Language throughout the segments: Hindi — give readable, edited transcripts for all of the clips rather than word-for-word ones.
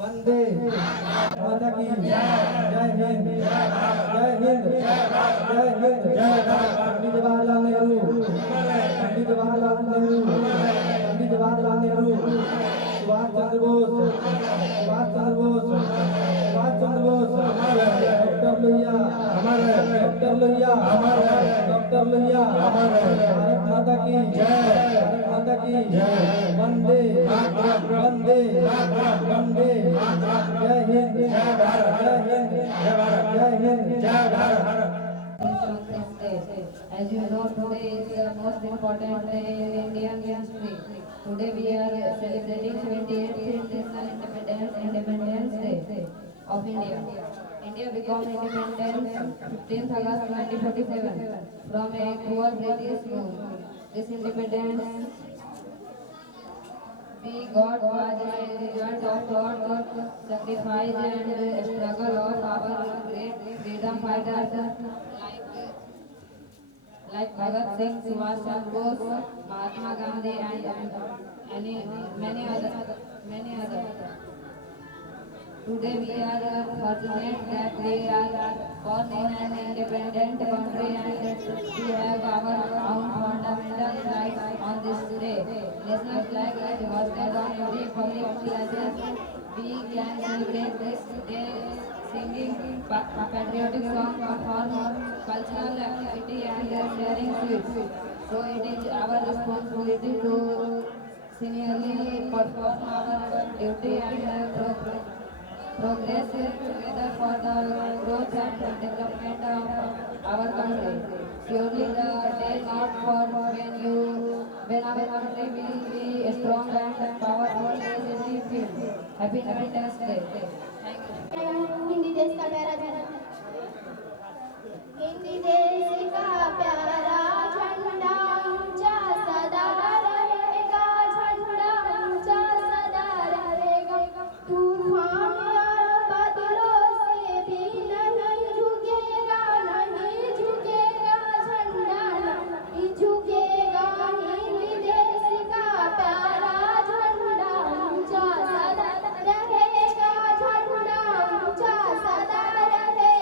वंदे माता की जय हिंद जय हिंद जय Hind Pandit Jawaharlal Nehru Pandit Jawaharlal Nehru Pandit Jawaharlal Nehru Subhash Chandra Bose Subhash Chandra Bose Subhash Chandra Bose doctor Lohia doctor Lohia doctor Lohia Bharat माता की भारत माता की वंदे वंदे वंदे जय हिंद जय भारत जय हिंद जय भारत जय हिंद जय Bharat. As you know, today is the most important day in Indian history. Today we are celebrating 28th National Independence Day of India. India became independent 15th August 1947 from a cruel British rule. This independence we got was a result of hard sacrifice and struggle of our great freedom fighters like Bhagat Singh, Subhash Chandra Bose, Mahatma Gandhi, and many others. Today we are fortunate that we are born in an independent country and we have our own fundamental rights on this day. National flag is hoisted on every public places. We can celebrate this day singing patriotic songs, perform cultural activity and sharing sweets. So it is our responsibility to sincerely perform our duty and progress together for the growth and development of our country. Surely the day not for when our country will be strong and powerful as we feel. Happy Independence Day. Thank you. Hindi देश का प्यारा हिंदी देश का प्यारा झंडा ऊंचा सदा रहेगा झंडा ऊंचा सदा रहेगा तूफान और बादलों से भी नहीं झुकेगा झंडा नहीं झुकेगा हिंदी देश का प्यारा झंडा ऊंचा सदा रहेगा झंडा ऊंचा सदा रहे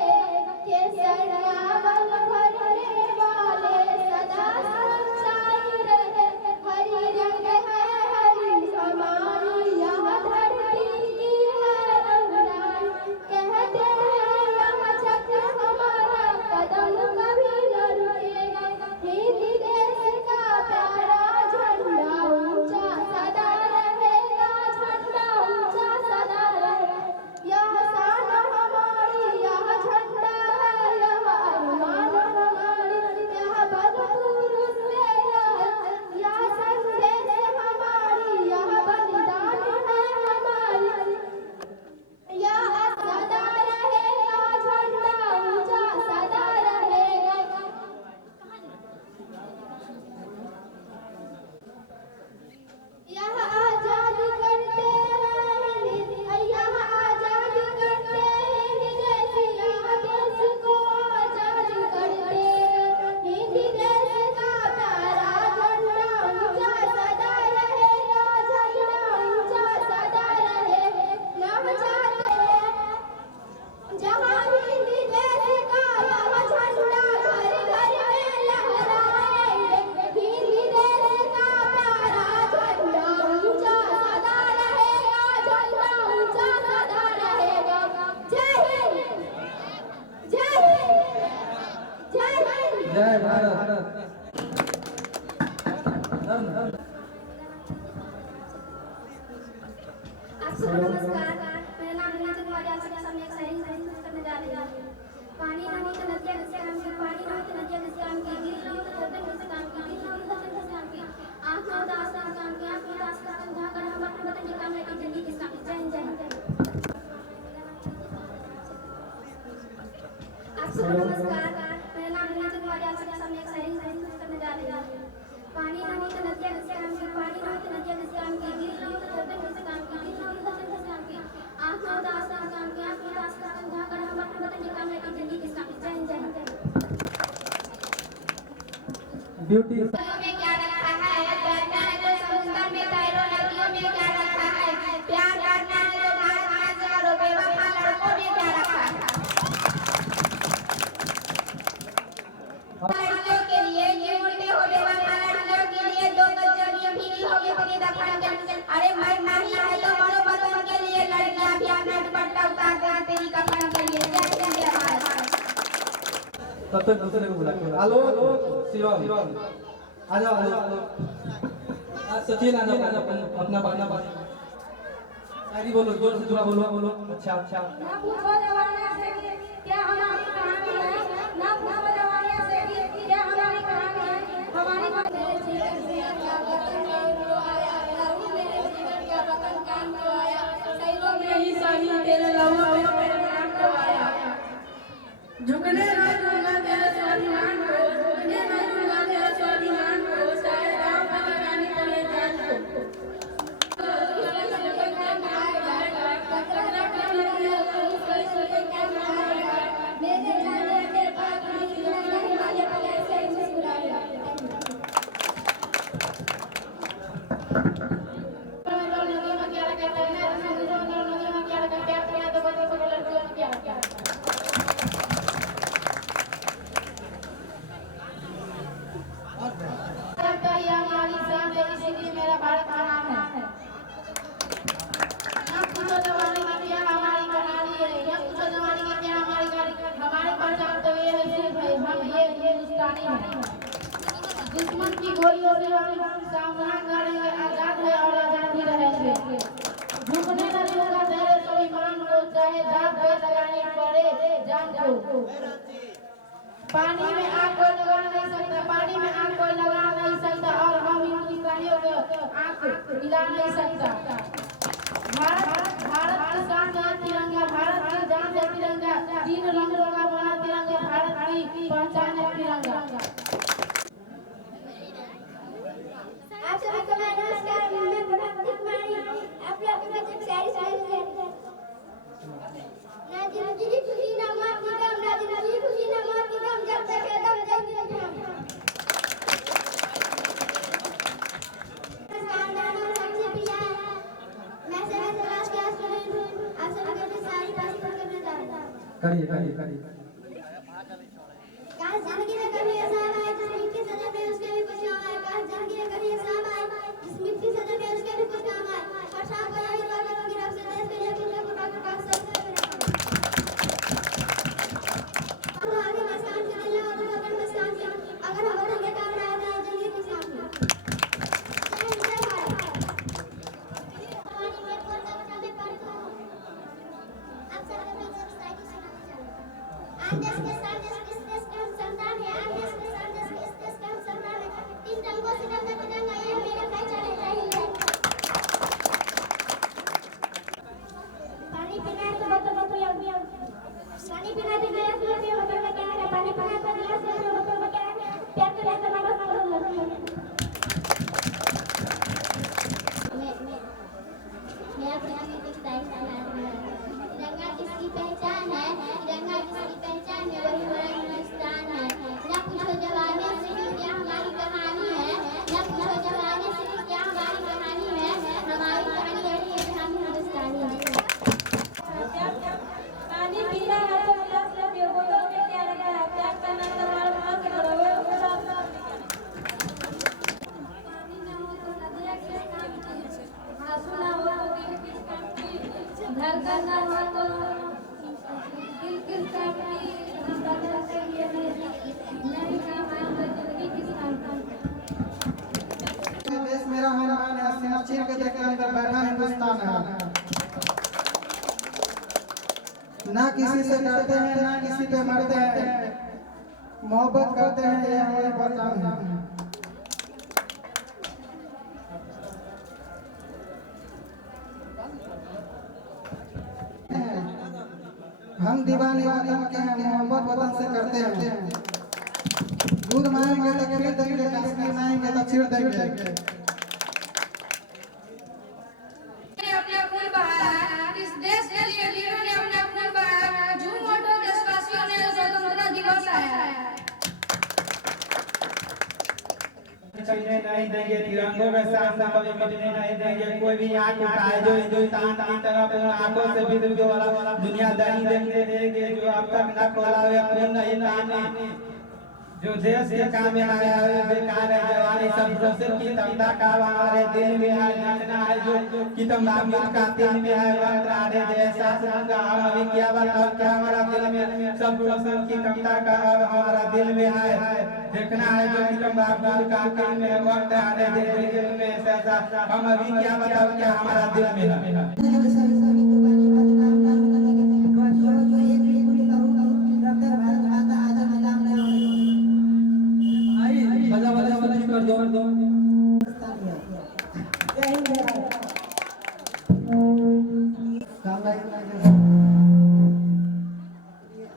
केसरिया बल भरने वाले सदा सच्चाई रहे हरी रंग है हरी हमारी यह धरती की है रंगदार कहते हैं यह चक्र हमारा कदम कभी न रुकेगा हिंदी देश का प्यारा झंडा ऊंचा सदा रहेगा झंडा ऊंचा सदा रहे यह शान हमारी यह झंडा है यह अरमान हमारी यह बदपुरुष से यह संदेश हमारी यह बलिदान है हमारी यह सदा रहेगा झंडा ऊंचा सदा रहेगा यह आजाद करते हैं यह आजाद करते हैं देश यह देश को आजाद करते हैं हिंदी देश का प्यारा झंडा ऊंचा सदा रहेगा झंडा ऊंचा सदा रहे हम चाहते हैं जहाँ हिंदी देश का यह झंडा घर घर में लहराए हिंदी देश का प्यारा झंडा ऊंचा सदा रहेगा झंडा ऊंचा सदा रहेगा जय हिंद जय हिंद जय हिंद जय भारत। आप सबको नमस्कार मेरा नाम पानी न हो तो नदियाँ किस काम की, पानी न हो तो नदियाँ किस काम की, दिल न हो तो धड़कन किस काम की, दिल न हो तो धड़कन किस काम की, आँख न हो तो आँख किस काम की, आँख न हो तो आँख किस काम झाँकर हम अपने वतन के काम लेके जिंदगी किस काम की। जय हिंद, जय हिंद। आप सबको नमस्कार। मेरा नाम नीतू कुमारी, आप सबके सामने एक शायरी प्रस्तुत करने जा रही हूँ। पानी न हो तो नदियाँ किस काम की, पानी न हो तो नदियाँ किस काम की, दिल न हो तो धड़कन किस काम की, दिल न हो तो धड़कन किस काम की, आँख न हो तो आँख किस काम की, आँख न हो तो आँख किस काम झाँकर हम अपने वतन के काम लेके जिंदगी किस काम की। जय हिंद, जय हिंद। ब्यूटी में क्या रखा है, तैरना है तो समुद्र में तैरो, नदियों में क्या रखा है, प्यार करना है तो भारत माँ से करो, बेवफा लड़कों में क्या रखा है। लड़कियों के लिए ये उल्टे हो बेवफा लड़कियों के लिए दो गज जमीन भी नहीं होगी तेरी दफन के। अरे मरना ही है तो मरो वतन के लिए, लड़कियां भी अपना दुपट्टा उतार दें तेरी कफन के लिए। जय हिंद, जय भारत। तब तक दूसरे को बुला के आलोक शिवम आ जाओ, आ जाओ। सचिन आ जाओ, अपना बात शायरी बोलो, जोर से जोरा बोलो, बोलो। अच्छा अच्छा। ना पूछो जवानिया से कि क्या हमारी कहानी है, ना पूछो जवानिया से कि क्या हमारी कहानी है, हमारी मेरे जीवन से क्या वतन काम को आया, लहू मेरे जीवन का वतन काम को आया, शहीदों में ही शाही तेरे लहू मेरे नाम को आया। झुकने न दूंगा तेरे स्वाभिमान को, झुकने न दूंगा तेरे स्वाभिमान को, चाहे राम लगानी पड़े जान को। मेरे जाने के बाद हिमालय प्रदेश से मुस्कुराया। नदी में क्या रखा है, नदी में क्या रखा, प्यार किया तो बच्चों को लड़कियों ने क्या रखा। ये हमारी शान है, इसीलिए मेरा भारत का नाम है। ना पूछो जवानी की क्या हमारी कहानी है, ना पूछो जवानी की क्या हमारी कहानी, हमारी पहचान तो ये है सिर्फ है, हम ये हिंदुस्तानी हैं। दुश्मन की गोलियों से हम सामना करेंगे, आजाद है और आजाद ही रहेंगे। झुकने न दूंगा तेरे स्वाभिमान को, चाहे दाग पे लगानी पड़े जान को। पानी में आग कोई लगा नहीं सकता, पानी में आग कोई लगा नहीं सकता, और हम हिंदुस्तानियों को आग हिला नहीं सकता। भारत भारत की शान है तिरंगा, भारत की जान है तिरंगा, तीन रंगों का बना तिरंगा, भारत की पहचान है तिरंगा। आप सभी को नमस्कार। मैं नीतू कुमारी, आप लोग के बीच एक शायरी सुनाऊंगी। ना जिंदगी खुशी ना मौत की गम, ना जिंदगी खुशी ना मौत की गम, जब तक है दम जब तक है हम। नमस्कार, मेरा नाम साक्षी प्रिया है। मैं 7th क्लास की स्टूडेंट हूँ। आप सभी के बीच शायरी प्रस्तुत करने जा रहा हूँ। करिए। काश जिंदगी में कभी ऐसा आए जिस मिट्टी से जमे उसके भी कुछ काम आए, काश जिंदगी में कभी ऐसा आए जिस मिट्टी से जमे उसके भी कुछ काम आए, और शाम को यही दुआ करूंगी रब से देश के लिए कुछ ना कुछ आगे पास सब आगे मस्तान के दिल और बगल मस्तान के, अगर हम बढ़ेंगे काम ना आए जिंदगी किस काम की। जय हिंद, जय भारत। पानी में बोलता बना मैं पढ़ता हूँ। आप सबके बीच एक शायरी सुनाने जा रहा हूँ। आज देश के साथ इस देश का हम संतान है, आज देश के साथ इस देश का हम संतान है, तीन रंगों से रंगा तिरंगा ये मेरा पहचान है। जय हिंद, जय हिंद। पानी पीना है तो बोतल में पियो, पानी पीना है तो गिलास में पियो, बोतल में क्या है, पानी पीना है तो गिलास में पियो, बोतल में क्या है, प्यार के लिए तो नमक करो। मैं अपने आप में एक शायरी सुना रही हूँ। तिरंगा किसकी पहचान है, तिरंगा किसकी पहचान है, वही हमारा हिंदुस्तान है। ना पूछो जवानी से कि क्या हमारी कहानी है, ना पूछो जवानी से कि क्या हमारी कहानी है, हमारी कहानी यही है कि हम हिंदुस्तानी हैं। पानी पीना है तो गिलास में पियो, बोतल में क्या रखा है, प्यार करना है तो हमारे पास करो। पानी ना हो तो नदियाँ किस काम की, आंसू ना हो तो दिल किस काम की, धड़कन ना हो तो दिल किस काम की, हम बदल के लिए नहीं काम आए तो जिंदगी किस काम की। देश मेरा मेहमान है, सीना चीर के देख के अंदर बैठा हिंदुस्तान है। ना किसी से डरते हैं ना किसी पे मरते हैं, मोहब्बत करते हैं, ये हमारे पहचान है। हम दीवाने वतन के हैं, मोहब्बत वतन से करते हैं। दूध मांगेंगे तो खीर देंगे, कश्मीर मांगेंगे तो चीर देंगे। अपना खून बहाया, इस देश के लिए वीरों ने अपना खून बहाया। झूम उठो देशवासियों ने स्वतंत्रता दिवस आया। चलने नहीं देंगे, तिरंगों के साथ कभी मिटने नहीं देंगे। कोई भी आंख उठाए जो हिंदुस्तान की तरफ आंखों से भी जो वाला दुनियादारी देखने देंगे, जो अब तक न खोला हुआ खून नहीं ताने, जो देश के काम में आया है बेकार है जवानी सब सिर्फ की तमता का हमारे दिल में है, जीतना है जो कि तमना का दिल में है। वक्रारे जैसा संगा हम अभी क्या बताओ, क्या हमारा दिल में सब की तमता का हमारा दिल में है। देखना है जो कि तमना का दिल में वक्त आ रहे दिल में ऐसा हम अभी क्या बताओ, क्या हमारा दिल में है। बजा बजा बजा कर दो।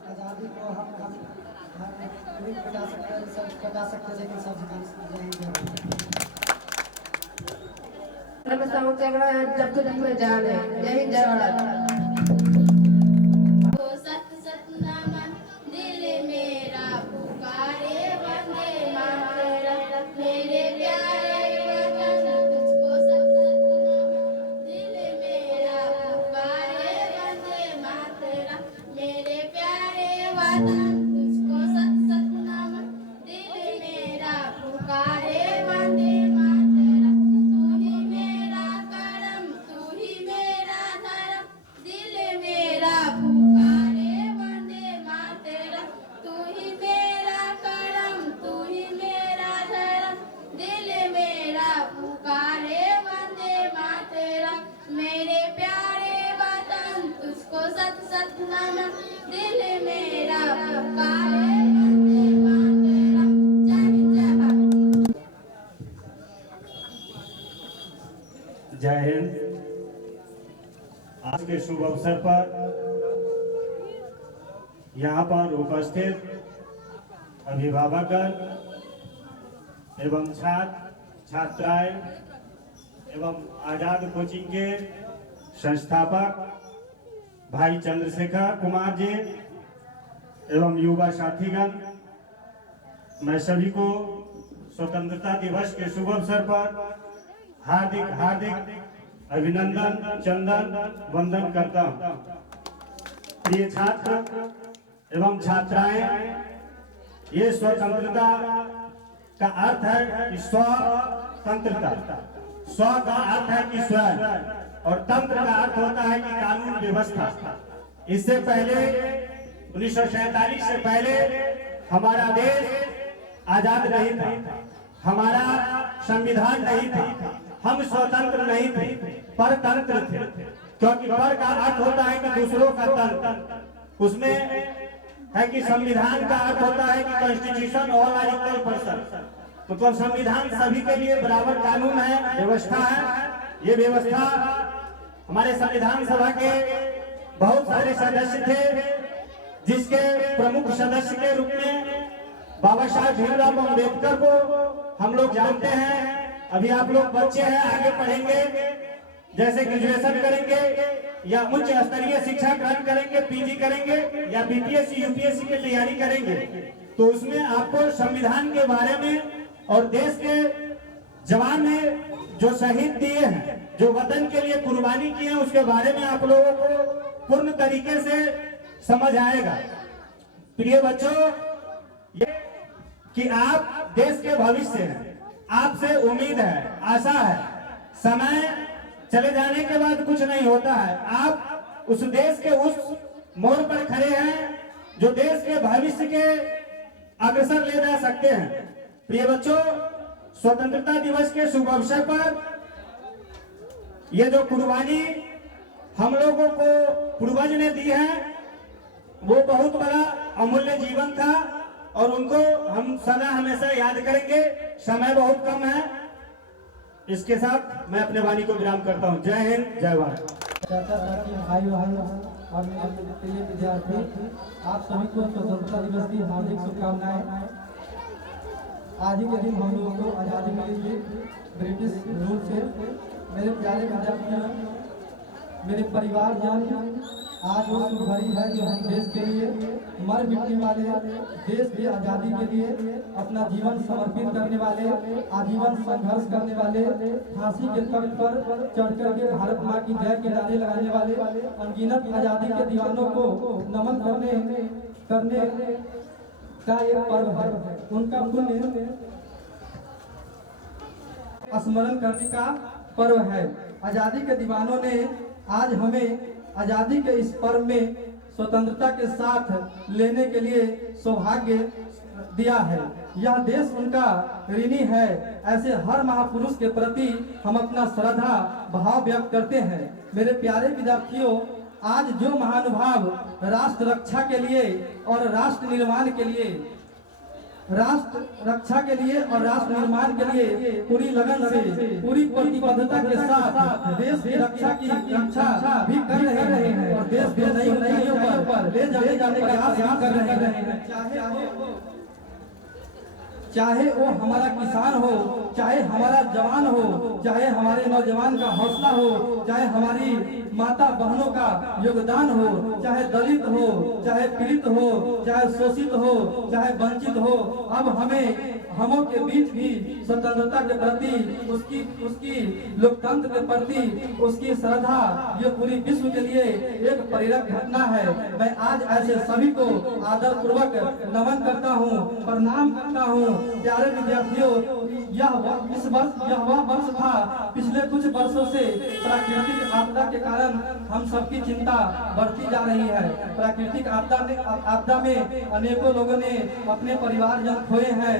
आजादी को हम बता सकते हैं, सब बता सकते हैं, लेकिन सब जब तक में जान है, यही जवान जय हिंद। आज के शुभ अवसर पर यहाँ पर उपस्थित अभिभावकगण एवं छात्र छात्राएं एवं आजाद कोचिंग के संस्थापक भाई चंद्रशेखर कुमार जी एवं युवा साथीगण, मैं सभी को स्वतंत्रता दिवस के शुभ अवसर पर हार्दिक हार्दिक अभिनंदन चंदन वंदन करता हूँ। प्रिय छात्र एवं छात्राएं, ये स्वतंत्रता का अर्थ है स्वतंत्रता। स्व का अर्थ है कि स्वयं, और तंत्र का अर्थ होता है कि कानून व्यवस्था। इससे पहले 1947 से पहले हमारा देश आजाद नहीं था, हमारा संविधान नहीं था, हम स्वतंत्र नहीं थे, परतंत्र थे। क्योंकि पर का अर्थ होता है कि दूसरों का तंत्र, उसमें है कि संविधान का अर्थ होता है कि constitution all are equal person, मतलब संविधान सभी के लिए बराबर कानून है, व्यवस्था है। ये व्यवस्था हमारे संविधान सभा के बहुत सारे सदस्य थे, जिसके प्रमुख सदस्य के रूप में बाबा साहब भीमराव अम्बेडकर को हम लोग जानते हैं। अभी आप लोग बच्चे हैं, आगे पढ़ेंगे, जैसे ग्रेजुएशन करेंगे या उच्च स्तरीय शिक्षा ग्रहण करेंगे, पीजी करेंगे या बीपीएससी यूपीएससी की तैयारी करेंगे, तो उसमें आपको संविधान के बारे में और देश के जवान ने जो शहीद दिए हैं, जो वतन के लिए कुर्बानी की है, उसके बारे में आप लोगों को पूर्ण तरीके से समझ आएगा। प्रिय बच्चों, ये कि आप देश के भविष्य हैं, आपसे उम्मीद है, आशा है। समय चले जाने के बाद कुछ नहीं होता है। आप उस देश के उस मोड़ पर खड़े हैं जो देश के भविष्य के अग्रसर ले जा सकते हैं। प्रिय बच्चों, स्वतंत्रता दिवस के शुभ अवसर पर ये जो कुर्बानी हम लोगों को पूर्वज ने दी है, वो बहुत बड़ा अमूल्य जीवन था और उनको हम सदा हमेशा याद करेंगे। समय बहुत कम है, इसके साथ मैं अपने वाणी को विराम करता हूँ। जय हिंद, जय भारत। चाचा चाची भाई बहन और मेरे प्रिय विद्यार्थी, आप सभी को स्वतंत्रता दिवस की हार्दिक शुभकामनाएं। आज ही के दिन हम लोगों को आज़ादी मिली थी ब्रिटिश रूल से। मेरे प्यारे विद्यार्थियों, मेरे परिवार जान, आज वो शुभ घड़ी है जो हम देश के लिए मर मिटने वाले, देश की आज़ादी के लिए अपना जीवन समर्पित करने वाले, आजीवन संघर्ष करने वाले, फांसी के तख्त पर चढ़ करके भारत माँ की जय के नारे लगाने वाले अनगिनत आज़ादी के दीवानों को नमन करने का एक पर्व है। उनका पुण्य स्मरण करने का पर्व है। आज़ादी के दीवानों ने आज हमें आज़ादी के इस पर्व में स्वतंत्रता के साथ लेने के लिए सौभाग्य दिया है। यह देश उनका ऋणी है। ऐसे हर महापुरुष के प्रति हम अपना श्रद्धा भाव व्यक्त करते हैं। मेरे प्यारे विद्यार्थियों, आज जो महानुभाव राष्ट्र रक्षा के लिए और राष्ट्र निर्माण के लिए और राष्ट्र निर्माण के लिए पूरी लगन से, पूरी प्रतिबद्धता के साथ देश की रक्षा भी कर रहे हैं और देश के नई ऊंचाइयों पर ले जाने का प्रयास भी कर रहे हैं। चाहे वो हमारा किसान हो, चाहे हमारा जवान हो, चाहे हमारे नौजवान का हौसला हो, चाहे हमारी माता बहनों का योगदान हो, चाहे दलित हो, चाहे पीड़ित हो, चाहे शोषित हो, चाहे वंचित हो, अब हमों के बीच भी स्वतंत्रता के प्रति, उसकी लोकतंत्र के प्रति उसकी श्रद्धा ये पूरी विश्व के लिए एक प्रेरक घटना है। मैं आज ऐसे सभी को आदर पूर्वक नमन करता हूँ, प्रणाम करता हूँ। प्यारे विद्यार्थियों, यह वह वर्ष था। पिछले कुछ वर्षों से प्राकृतिक आपदा के कारण हम सबकी चिंता बढ़ती जा रही है। प्राकृतिक आपदा में अनेकों लोगों ने अपने परिवारजन खोए हैं।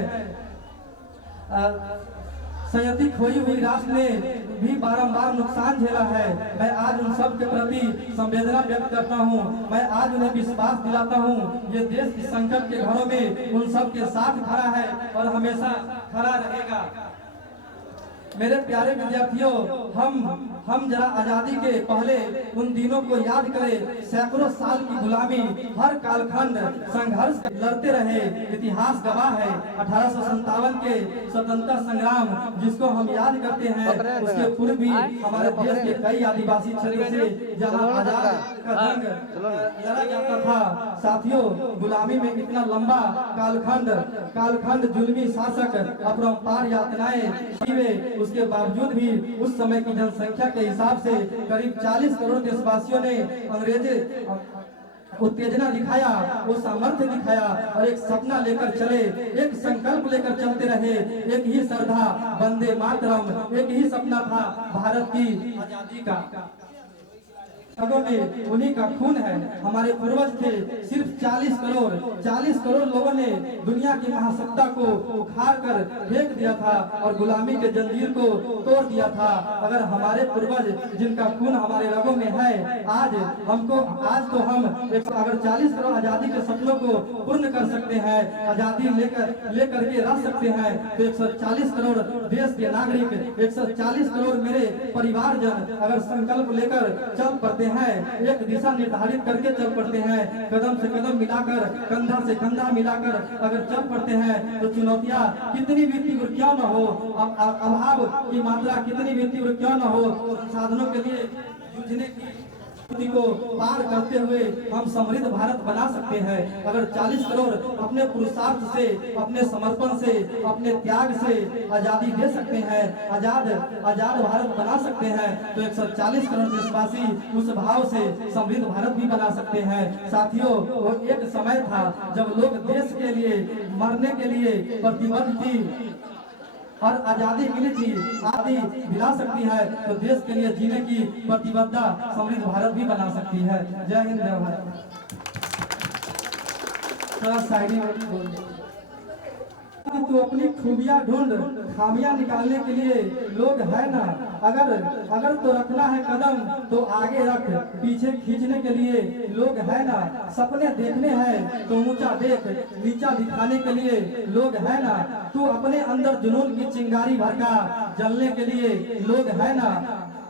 संयति खोई हुई राष्ट्र ने भी बारंबार नुकसान झेला है। मैं आज उन सब के प्रति संवेदना व्यक्त करता हूँ। मैं आज उन्हें विश्वास दिलाता हूँ, ये देश की संकट के घरों में उन सब के साथ खड़ा है और हमेशा खड़ा रहेगा। मेरे प्यारे विद्यार्थियों, हम जरा आजादी के पहले उन दिनों को याद करें। सैकड़ों साल की गुलामी, हर कालखंड संघर्ष लड़ते रहे। इतिहास गवाह है 1857 के स्वतंत्रता संग्राम, जिसको हम याद करते हैं। उसके पूर्व भी हमारे देश के कई आदिवासी क्षेत्र से जहां आजाद का जंग लड़ा जाता था। साथियों, गुलामी में इतना लंबा कालखंड जुल्मी शासक, अपरंपार यातनाएं, उसके बावजूद भी उस समय की जनसंख्या के हिसाब से करीब 40 करोड़ देशवासियों ने अंग्रेज उत्तेजना दिखाया, वो सामर्थ्य दिखाया और एक सपना लेकर चले, एक संकल्प लेकर चलते रहे। एक ही श्रद्धा, वंदे मातरम, एक ही सपना था भारत की आजादी का। में उन्हीं का खून है। हमारे पूर्वज थे। सिर्फ 40 करोड़ लोगों ने दुनिया की महासत्ता को उखाड़ कर फेंक दिया था और गुलामी के जंजीर को तोड़ दिया था। अगर हमारे पूर्वज जिनका खून हमारे रगों में है, आज तो हम अगर 40 करोड़ आजादी के सपनों को पूर्ण कर सकते हैं, आजादी लेकर के रह सकते हैं, तो 140 करोड़ देश के नागरिक, 140 करोड़ मेरे परिवारजन अगर संकल्प लेकर चल पड़ते हैं, एक दिशा निर्धारित करके चल पड़ते हैं, कदम से कदम मिलाकर, कंधा से कंधा मिलाकर अगर चल पड़ते हैं, तो चुनौतियां कितनी भी तीव्र क्यों न हो, अभाव की मात्रा कितनी भी तीव्र क्यों न हो, संसाधनों के लिए जूझने की को पार करते हुए हम समृद्ध भारत बना सकते हैं। अगर 40 करोड़ अपने पुरुषार्थ से, अपने समर्पण से, अपने त्याग से आजादी दे सकते हैं, आजाद भारत बना सकते हैं, तो 140 करोड़ देशवासी उस भाव से समृद्ध भारत भी बना सकते हैं। साथियों, वो एक समय था जब लोग देश के लिए मरने के लिए प्रतिबद्ध थी और आजादी मिली थी। आजादी दिला सकती है तो देश के लिए जीने की प्रतिबद्धता समृद्ध भारत भी बना सकती है। जय हिंद, जय भारत। थोड़ा शायरी में बोल तू अपनी खूबियां ढूंढ, खामियां निकालने के लिए लोग है ना। अगर तो रखना है कदम तो आगे रख, पीछे खींचने के लिए लोग है ना। सपने देखने हैं तो ऊंचा देख, नीचा दिखाने के लिए लोग है ना। तू अपने अंदर जुनून की चिंगारी भड़का, जलने के लिए लोग है ना।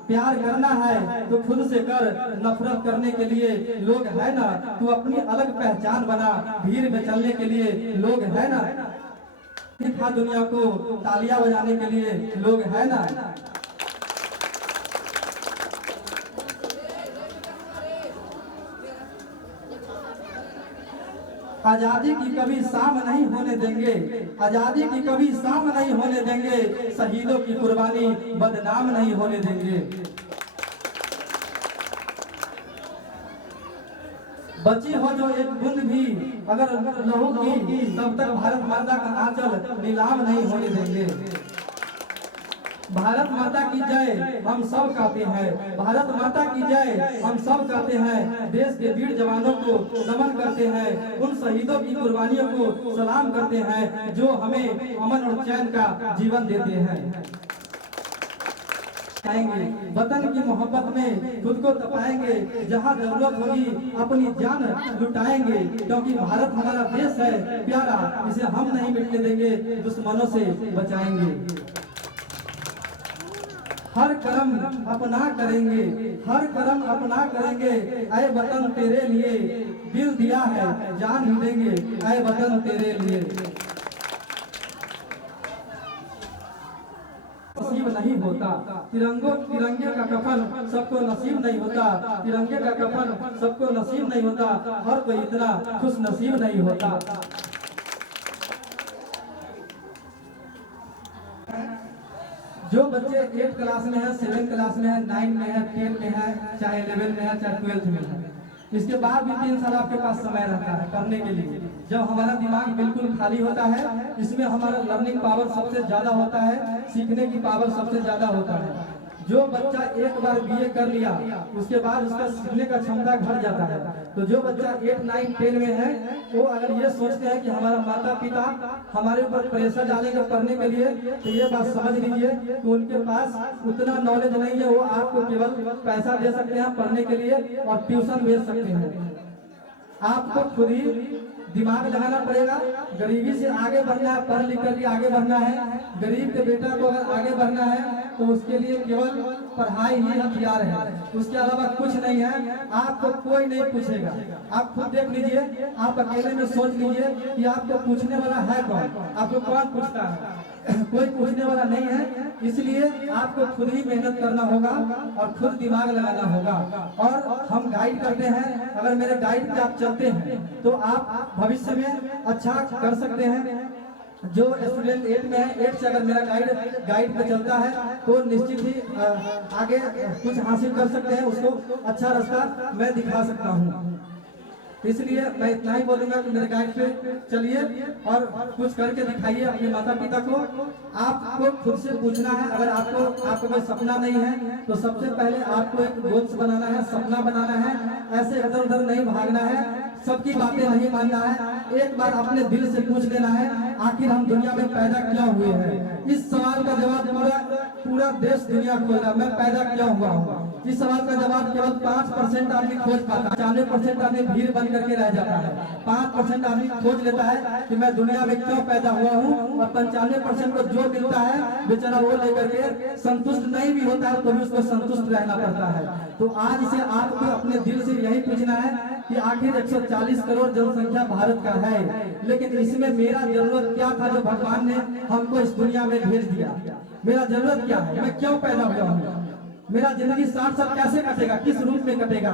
प्यार करना है तो खुद से कर, नफरत करने के लिए लोग है ना। तू अपनी अलग पहचान बना, भीड़ में चलने के लिए लोग है ना। दिखा दुनिया को तालियां बजाने के लिए लोग है ना। आजादी की कभी शाम नहीं होने देंगे, आजादी की कभी शाम नहीं होने देंगे। शहीदों की कुर्बानी बदनाम नहीं होने देंगे। बची हो जो एक बूंद भी अगर लहू की, तब तक भारत माता का आंचल नीलाम नहीं होने देंगे। भारत माता की जय हम सब कहते हैं, भारत माता की जय हम सब कहते हैं। देश के वीर जवानों को नमन करते हैं, उन शहीदों की कुर्बानियों को सलाम करते हैं जो हमें अमन और चैन का जीवन देते हैं। वतन की मोहब्बत में खुद को तपाएंगे, जहाँ जरूरत होगी अपनी जान लुटाएंगे। क्योंकि भारत हमारा देश है प्यारा, इसे हम नहीं मिटने देंगे, दुश्मनों से बचाएंगे। हर कदम अपना करेंगे, हर कदम अपना करेंगे। ऐ वतन तेरे लिए दिल दिया है, जान ही देंगे। ऐ वतन तेरे लिए नसीब नहीं होता, तिरंगे का कफन सबको नसीब नहीं होता। तिरंगे का कफन सबको नसीब नहीं होता, हर कोई इतना खुश नसीब नहीं होता। जो बच्चे 8th क्लास में है, 7th क्लास में है, 9 में है, 10 में है, चाहे 11 में है, चाहे 12th में है, इसके बाद भी 3 साल आपके पास समय रहता है पढ़ने के लिए। जब हमारा दिमाग बिल्कुल खाली होता है, इसमें हमारा लर्निंग पावर सबसे ज्यादा होता है, सीखने की पावर सबसे ज्यादा होता है। जो बच्चा एक बार BA कर लिया, उसके बाद उसका सीखने का क्षमता घट जाता है। तो जो बच्चा 8, 9, 10 में है, वो अगर ये सोचते हैं कि हमारा माता पिता हमारे ऊपर प्रेशर डालेंगे पढ़ने के लिए, तो ये बात समझ लीजिए कि उनके पास उतना नॉलेज नहीं है। वो आपको केवल पैसा दे सकते हैं पढ़ने के लिए और ट्यूशन भेज सकते हैं। आपको खुद ही दिमाग लगाना पड़ेगा। गरीबी से आगे बढ़ना है, पढ़ लिख करके आगे बढ़ना है। गरीब के बेटा को अगर आगे बढ़ना है तो उसके लिए केवल पढ़ाई ही हथियार है, उसके अलावा कुछ नहीं है। आपको कोई नहीं पूछेगा। आप खुद देख लीजिए, आप अकेले में सोच लीजिए कि आपको पूछने वाला है कौन, आपको कौन पूछता है? कोई पूछने वाला नहीं है। इसलिए आपको खुद ही मेहनत करना होगा और खुद दिमाग लगाना होगा। और हम गाइड करते हैं, अगर मेरे गाइड पे आप चलते हैं तो आप भविष्य में अच्छा कर सकते हैं। जो स्टूडेंट 8 में है, 8 से अगर मेरा गाइड पे चलता है तो निश्चित ही आगे कुछ हासिल कर सकते हैं। उसको अच्छा रास्ता मैं दिखा सकता हूँ। इसलिए मैं इतना ही बोलूंगा कि मेरे गाइड पे चलिए और कुछ करके दिखाइए अपने माता पिता को। आपको खुद से पूछना है, अगर आपको कोई सपना नहीं है तो सबसे पहले आपको एक गोल्स बनाना है, सपना बनाना है। ऐसे इधर उधर नहीं भागना है, सबकी बातें नहीं मानना है। एक बार अपने दिल से पूछ लेना है, आखिर हम दुनिया में पैदा क्यों हुए हैं? इस सवाल का जवाब पूरा देश दुनिया खोजा, मैं पैदा क्यों हुआ हूँ? इस सवाल का जवाब केवल 5% आदमी खोज पाता है। 95% आदमी भीड़ बन करके रह जाता है। 5% आदमी खोज लेता है कि मैं दुनिया में क्यों पैदा हुआ हूँ, और 95% को जो मिलता है बेचारा वो लेकर के संतुष्ट नहीं भी होता है तो भी उसको संतुष्ट रहना पड़ता है। तो आज से आपको अपने दिल से यही पूछना है कि आखिर 140 करोड़ जनसंख्या भारत का है, लेकिन इसमें मेरा जरूरत क्या था जो भगवान ने हमको इस दुनिया में भेज दिया? मेरा जरूरत क्या है? मैं क्यों पैदा हुआ हूँ? मेरा जिंदगी 60 साल कैसे कटेगा, किस रूप में कटेगा,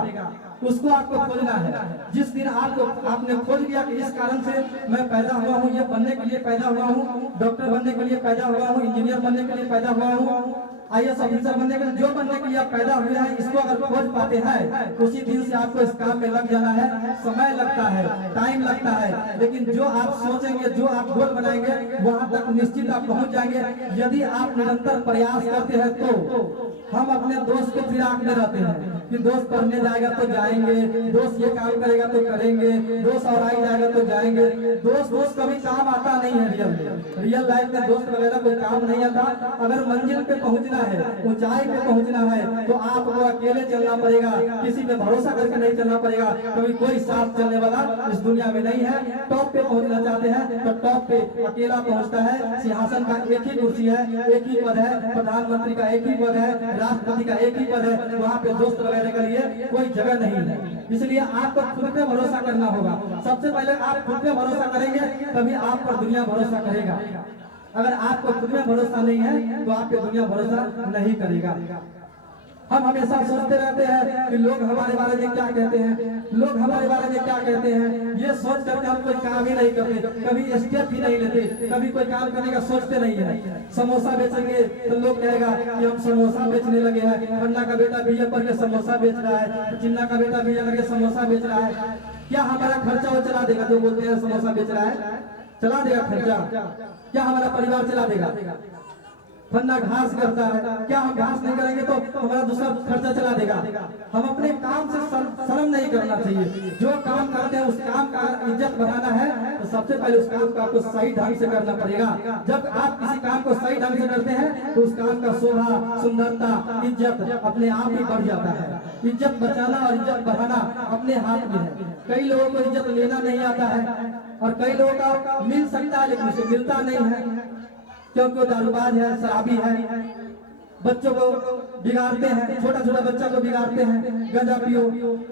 उसको आपको खोजना है। जिस दिन आपने खोज लिया कि इस कारण से मैं पैदा हुआ हूँ, ये बनने के लिए पैदा हुआ हूँ, डॉक्टर बनने के लिए पैदा हुआ हूँ, इंजीनियर बनने के लिए पैदा हुआ हूँ, IAS ऑफिसर बनने के लिए, जो बनने के लिए आप पैदा हुए हैं, इसको अगर खोज पाते हैं उसी दिन से आपको इस काम में लग जाना है। समय लगता है, टाइम लगता है, लेकिन जो आप सोचेंगे, जो आप गोल बनाएंगे, वहां तक निश्चित आप पहुंच जाएंगे। यदि आप निरंतर प्रयास करते हैं तो हम अपने दोस्त के फिराक में रहते हैं। कि दोस्त पढ़ने जाएगा तो जाएंगे, दोस्त ये काम करेगा तो करेंगे, दोस्त और आई जाएगा तो जाएंगे। दोस्त कभी काम आता नहीं है। रियल लाइफ में दोस्त वगैरह कोई काम नहीं आता। अगर मंजिल पे पहुंचना है, ऊंचाई पे पहुंचना है, तो आपको अकेले चलना पड़ेगा, किसी पे भरोसा करके नहीं चलना पड़ेगा। कभी कोई साथ चलने वाला इस दुनिया में नहीं है। टॉप पे पहुंचना चाहते हैं तो टॉप पे अकेला पहुंचता है। सिंहासन का एक ही कुर्सी है, एक ही पद है, प्रधानमंत्री का एक ही पद है, राष्ट्रपति का एक ही पद है। वहाँ पे दोस्त वगैरह के लिए कोई जगह नहीं है। इसलिए आपको खुद पे भरोसा करना होगा। सबसे पहले आप खुद पे भरोसा करेंगे तभी आप पर दुनिया भरोसा करेगा। अगर आपको खुद में भरोसा नहीं है तो आप पे दुनिया भरोसा नहीं करेगा। हम हमेशा सोचते रहते हैं कि लोग हमारे बारे में क्या कहते हैं, लोग हमारे बारे में क्या कहते हैं। ये सोच करके हम कोई काम ही नहीं करते, कभी स्टेप ही नहीं लेते, कभी कोई काम करने का सोचते नहीं है। समोसा बेचेंगे तो लोग कहेगा कि हम समोसा बेचने लगे हैं, फन्ना का बेटा बीए पढ़ के समोसा बेच रहा है, चिन्ना का बेटा बीए करके समोसा बेच रहा है। क्या हमारा खर्चा वो चला देगा? जो बोलते हैं समोसा बेच रहा है, चला देगा खर्चा? क्या हमारा परिवार चला देगा? फन्ना घास करता है, क्या हम घास नहीं करेंगे तो हमारा दूसरा खर्चा चला देगा? हम अपने काम से शर्म नहीं करना चाहिए। जो काम करते हैं उस काम का इज्जत बढ़ाना है तो सबसे पहले उस काम को आपको सही ढंग से करना पड़ेगा। जब आप किसी काम को सही ढंग से करते हैं तो उस काम का शोभा, सुंदरता, इज्जत अपने आप ही बढ़ जाता है। इज्जत बचाना और इज्जत बढ़ाना अपने हाथ में है। कई लोगों को इज्जत लेना नहीं आता है और कई लोगों का मिल सकता है लेकिन उसे मिलता नहीं है, क्योंकि वो दारूबाज है, शराबी है, बच्चों को बिगाड़ते हैं, छोटा छोटा बच्चा को बिगाड़ते हैं। गंजा पियो,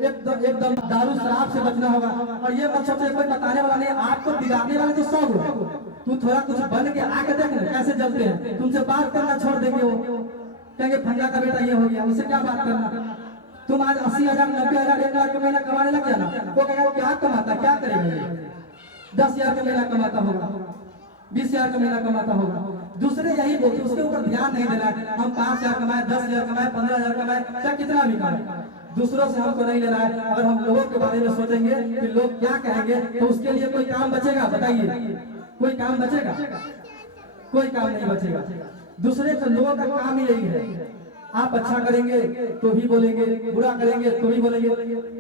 एकदम दारू शराब से बचना होगा। और ये मत सोचो कोई बताने वाला नहीं, आपको बिगाड़ने वाले तो 100 हो। तू थोड़ा कुछ बन के आके देख ना कैसे जलते हैं। तुमसे बात करना छोड़ देंगे, वो कहेंगे फंडा का बेटा ये हो गया, उससे क्या बात करना। तुम आज 80,000, 90,000, 1 लाख का महीना कमाने लग जाना, वो कहेगा क्या कमाता, क्या करेगा? 10,000 का महीना कमाता होगा, 20,000 का महीना कमाता होगा। दूसरे यही बोलते, उसके ऊपर ध्यान नहीं देना। हम 5,000 कमाए, 10,000 कमाए, 15,000 कमाए, चाहे कितना भी कमाए, दूसरों से हमको नहीं लेना है। अगर हम लोगों के बारे में सोचेंगे कि लोग क्या कहेंगे तो उसके लिए कोई काम बचेगा? बताइए, कोई काम बचेगा? कोई काम नहीं बचेगा। दूसरे के लोगों का काम ही यही है। आप अच्छा करेंगे तो ही बोलेंगे, बुरा करेंगे तो ही बोलेंगे।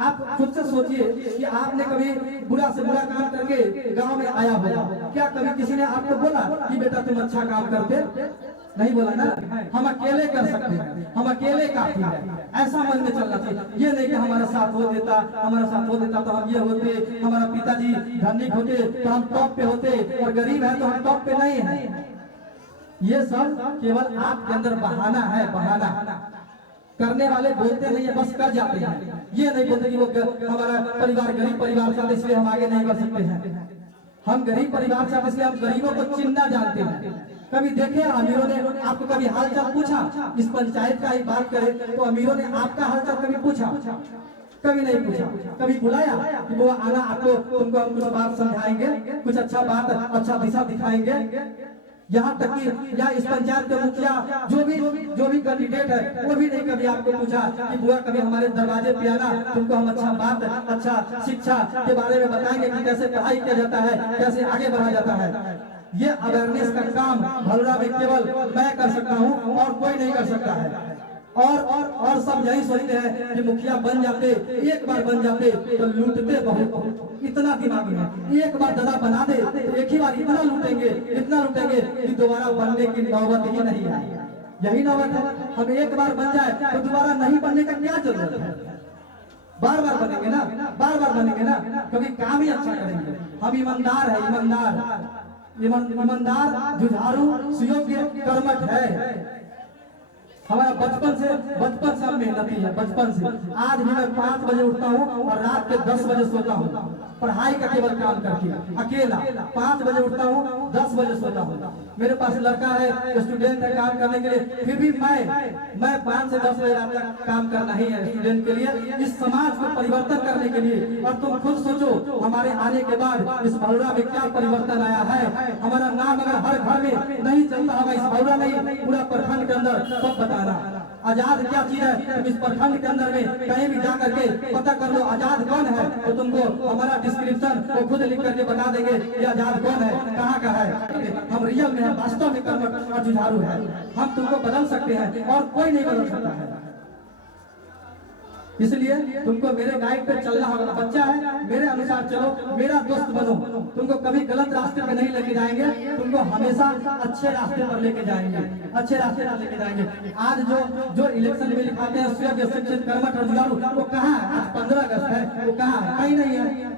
आप खुद से सोचिए कि आपने कभी बुरा से बुरा काम करके गांव में आया होगा, क्या कभी किसी ने आपको बोला कि बेटा तुम अच्छा काम करते? नहीं बोला ना। हम अकेले कर सकते हैं, हम अकेले काफी है, ऐसा मन में चलना चाहिए। ये नहीं कि हमारा साथ हो देता, हमारा साथ हो देता तो हम ये होते, हमारा पिताजी धनिक होते तो हम टॉप पे होते, और गरीब है तो हम टॉप पे नहीं है। ये सब केवल आपके अंदर बहाना है, बहाना। करने वाले बोलते नहीं है, बस कर जाते हैं। ये नहीं बोलते कि वो हमारा परिवार गरीब परिवार से इसलिए हम आगे नहीं बढ़ सकते हैं। हम गरीब परिवार से इसलिए हम गरीबों को चिन्हना जानते हैं। कभी देखे अमीरों ने आपको कभी हालचाल पूछा? इस पंचायत का ही बात करें तो अमीरों ने आपका हालचाल कभी पूछा? कभी नहीं पूछा। कभी बुलाया कि वो आना, आपको तुमको हम कुछ बात समझाएंगे, कुछ अच्छा बात, अच्छा दिशा दिखाएंगे। यहाँ तक कि या इस पंचायत के मुखिया जो भी कैंडिडेट है वो भी नहीं कभी आपको पूछा कि बुआ कभी हमारे दरवाजे पे आना, तुमको हम अच्छा बात, अच्छा शिक्षा के बारे में बताएंगे कि कैसे पढ़ाई किया जाता है, कैसे आगे बढ़ा जाता है। ये अवेयरनेस का काम भलुरा में केवल मैं कर सकता हूँ और कोई नहीं कर सकता है। और सब यही सोचते हैं कि मुखिया बन जाते, एक बार बन जाते तो लूटते बहुत, इतना दिमाग में एक बार दादा बना दे तो एक ही बार इतना लूटेंगे, इतना लूटेंगे कि दोबारा बनने की नौबत ही नहीं आई। यही नौबत है, हम एक बार बन जाए तो दोबारा नहीं बनने का क्या जरूरत है? बार बार बनेंगे ना, बार बार बनेंगे ना, क्योंकि काम ही अच्छा करेंगे। हम ईमानदार है, ईमानदार, जुझारू, सुयोग्य, कर्मठ है। हमारा बचपन से हम मेहनती है, बचपन से। आज भी मैं 5 बजे उठता हूँ और रात के 10 बजे सोता हूँ, पढ़ाई का केवल काम करके अकेला। 5 बजे उठता हूँ, 10 बजे सोता हूँ। मेरे पास लड़का है, स्टूडेंट है काम करने के लिए, फिर भी मैं 5 से 10 बजे रात तक काम करना ही है स्टूडेंट के लिए, इस समाज को परिवर्तन करने के लिए। और तुम खुद सोचो हमारे आने के बाद इस भलुरा में क्या परिवर्तन आया है। हमारा नाम अगर हर घर में नहीं चलता होगा, इस भलुरा नहीं पूरा प्रखंड के अंदर, सब बताना आजाद क्या चीज है। तुम इस प्रखंड के अंदर में कहीं भी जा करके पता कर लो आजाद कौन है, तो तुमको हमारा डिस्क्रिप्शन वो खुद लिख करके बता देंगे ये आजाद कौन है, कहाँ का है। हम रियल में, वास्तव में कर्मठ और जुझारू है। हम तुमको बदल सकते हैं और कोई नहीं बदल सकता है। इसलिए तुमको मेरे गाइड पे चलना होगा। बच्चा है, मेरे अनुसार चलो, मेरा दोस्त बनो। तुमको कभी गलत रास्ते पे नहीं लेके जाएंगे, तुमको हमेशा अच्छे रास्ते पर लेके जाएंगे, अच्छे रास्ते पर लेके जाएंगे। आज जो इलेक्शन में लिखाते हैं स्वयं शिक्षित कर्मठ और जुझारू, वो कहाँ है? आज 15 अगस्त है, वो कहाँ है? कहीं नहीं है।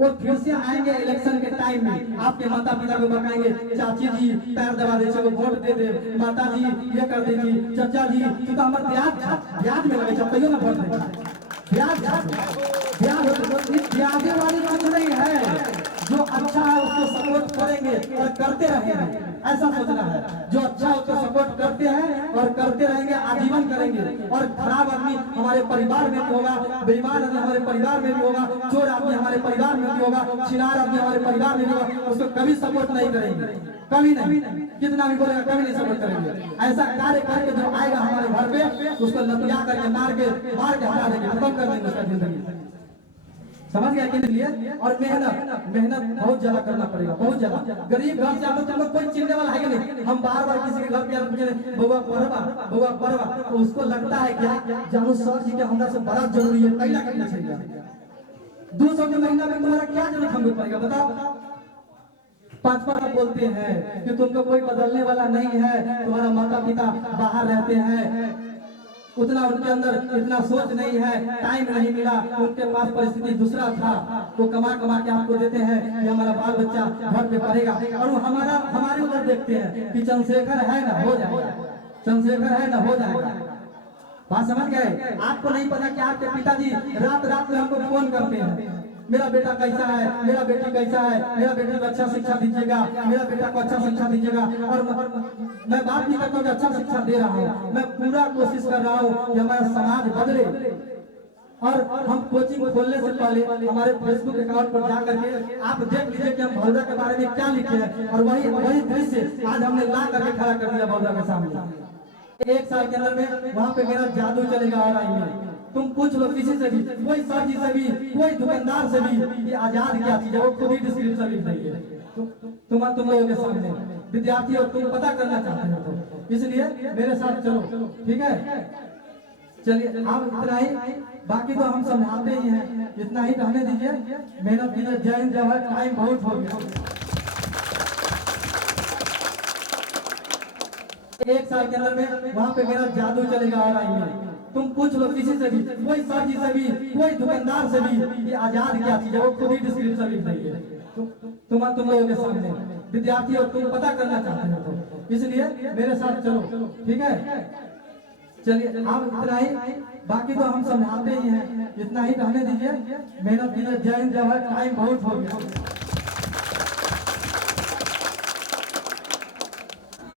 वो फिर से आएंगे इलेक्शन के टाइम में, आपके माता पिता को बताएंगे, चाची जी पैर दबा दे, चलो वोट दे दे, माता जी ये कर दीजिए, चाचा जी तू तो हमारे ब्याज में लगे, चल ना वोट दे। ब्याज वाली कुछ नहीं है। जो अच्छा है उसको सपोर्ट करेंगे और करते रहेंगे, ऐसा सोचना है। जो अच्छा है उसको सपोर्ट करते हैं और करते रहेंगे, आजीवन करेंगे। और खराब आदमी हमारे परिवार में भी होगा, बेईमान आदमी हमारे परिवार में भी होगा, चोर आदमी हमारे परिवार में भी होगा, छिनार आदमी हमारे परिवार में भी होगा, उसको कभी सपोर्ट नहीं करेंगे, कभी नहीं। कितना भी बोलेगा कभी नहीं सपोर्ट करेंगे। ऐसा कार्य करके जो आएगा हमारे घर पे, उसको लतिया करके मार के हटा देंगे, खत्म कर देंगे उसका जिंदगी। समझ गया? के लिए और मेहनत बहुत ज्यादा करना पड़ेगा, बहुत ज्यादा। गरीब घर से आप तुमको कोई चिन्हने वाला है कि नहीं? हम बार बार किसी के घर पे पूछे बउआ पढ़वा, तो उसको लगता है क्या जानू सर जी के हमरा से बड़ा जरूरी है, पहला करना चाहिए। 200 के महीना में तुम्हारा क्या जरूरत हमको पड़ेगा बताओ? 5 बोलते हैं कि तुमको कोई बदलने वाला नहीं है, तुम्हारा माता पिता बाहर रहते हैं, उतना उनके अंदर इतना सोच नहीं है, टाइम नहीं मिला, उनके पास परिस्थिति दूसरा था, वो कमा के आपको देते हैं कि हमारा बाल बच्चा घर पे पढ़ेगा। और वो हमारे उधर देखते हैं कि चंद्रशेखर है ना हो जाएगा, चंद्रशेखर है ना हो जाएगा। बात समझ गए? आपको नहीं पता कि आपके पिताजी रात में हमको फोन करते हैं, मेरा बेटा कैसा है, मेरा बेटी कैसा है, मेरा बेटे को अच्छा शिक्षा दीजिएगा, मेरा बेटा को अच्छा शिक्षा दीजिएगा। और मैं बात नहीं करता हूँ कि अच्छा शिक्षा दे रहा हूँ, मैं पूरा कोशिश कर रहा हूँ कि हमारा समाज बदले। और हम कोचिंग खोलने से पहले हमारे फेसबुक अकाउंट पर जा करके आप देख लीजिए कि हम बड़ौदा के बारे में क्या लिखे हैं, और वही दृश्य आज हमने ला करके खड़ा कर दिया बड़ौदा के सामने। 1 साल के अंदर में वहाँ पे मेरा जादू चलेगा। और तुम पूछ लो किसी से भी, कोई सर जी से भी, कोई दुकानदार से भी, ये आजाद क्या चीज है, वो खुद ही डिस्क्रिप्शन लिख देंगे तुम लोगों के सामने। विद्यार्थी और तुम पता करना चाहते हो तो इसलिए मेरे साथ चलो, ठीक है? चलिए आप इतना ही, बाकी तो हम समझाते ही हैं, इतना ही रहने दीजिए, मेहनत कीजिए। जय हिंद, जय भारत। टाइम बहुत हो गया। 1 साल के अंदर में वहाँ पे मेरा जादू चलेगा। और तुम पूछ लो किसी से भी, कोई सर जी से भी, कोई दुकानदार से भी, ये आजाद क्या चीज है, वो खुद ही डिस्क्रिप्शन लिख देंगे तुम लोगों के सामने। विद्यार्थी और तुम पता करना चाहते हो तो इसलिए मेरे साथ चलो, ठीक है? चलिए आप इतना ही, बाकी तो हम समझाते ही हैं, इतना ही रहने दीजिए, मेहनत कीजिए। जय हिंद, जय भारत। टाइम बहुत हो गया।